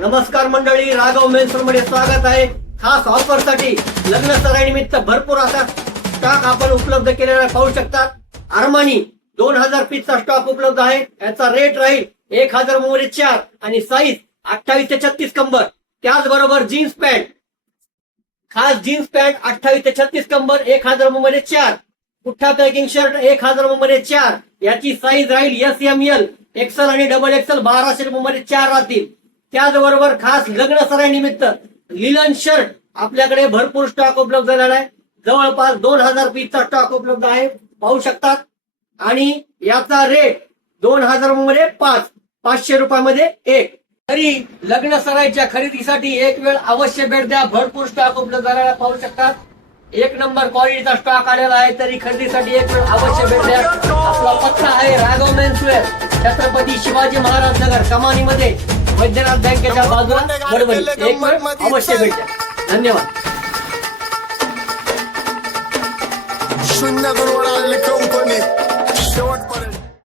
नमस्कार मंडळी, राघव मेन्स मध्ये स्वागत आहे। खास ऑफर साठी लग्न सराईनिमित्त भरपूर असा स्टॉक आपण उपलब्ध केलेला पाहू शकता। अरमानी 2000 पीसचा स्टॉक उपलब्ध आहे। याचा रेट राहील 1000 मध्ये 4 आणि साईज 28 ते 36 कंबर। त्याचबरोबर जीन्स पॅन्ट, खास जीन्स पॅन्ट 28 ते 36 कंबर 1000 मध्ये 4। पुठ्ठा पॅकिंग शर्ट 1000 मध्ये 4। याची साईज राहील SML, XL आणि XXL 1200 मध्ये 4 राहतील। त्याचबरोबर खास लग्न सराईनिमित्त लिलन शर्ट आपल्याकडे भरपूर स्टॉक उपलब्ध झालेला आहे। जवळपास 2000 पीसचा स्टॉक उपलब्ध आहे, पाहू शकतात। आणि याचा रेट 2000 मध्ये 5, 500 रुपयामध्ये 1। तरी लग्न सराईच्या खरेदीसाठी एक वेळ अवश्य भेट द्या। भरपूर स्टॉक उपलब्ध झालेला पाहू शकतात। एक नंबर क्वालिटीचा स्टॉक आलेला आहे, तरी खरेदीसाठी एक वेळ अवश्य भेट द्या। आपला पत्ता आहे राघव मेन्सवेअर, छत्रपती शिवाजी महाराज नगर, कमानीमध्ये, वैद्यनाथ बँकेच्या बाजूला, बडबडी। एक वेळ अवश्य भेट द्या। धन्यवाद। शून्य गुणवत्ता कंपनी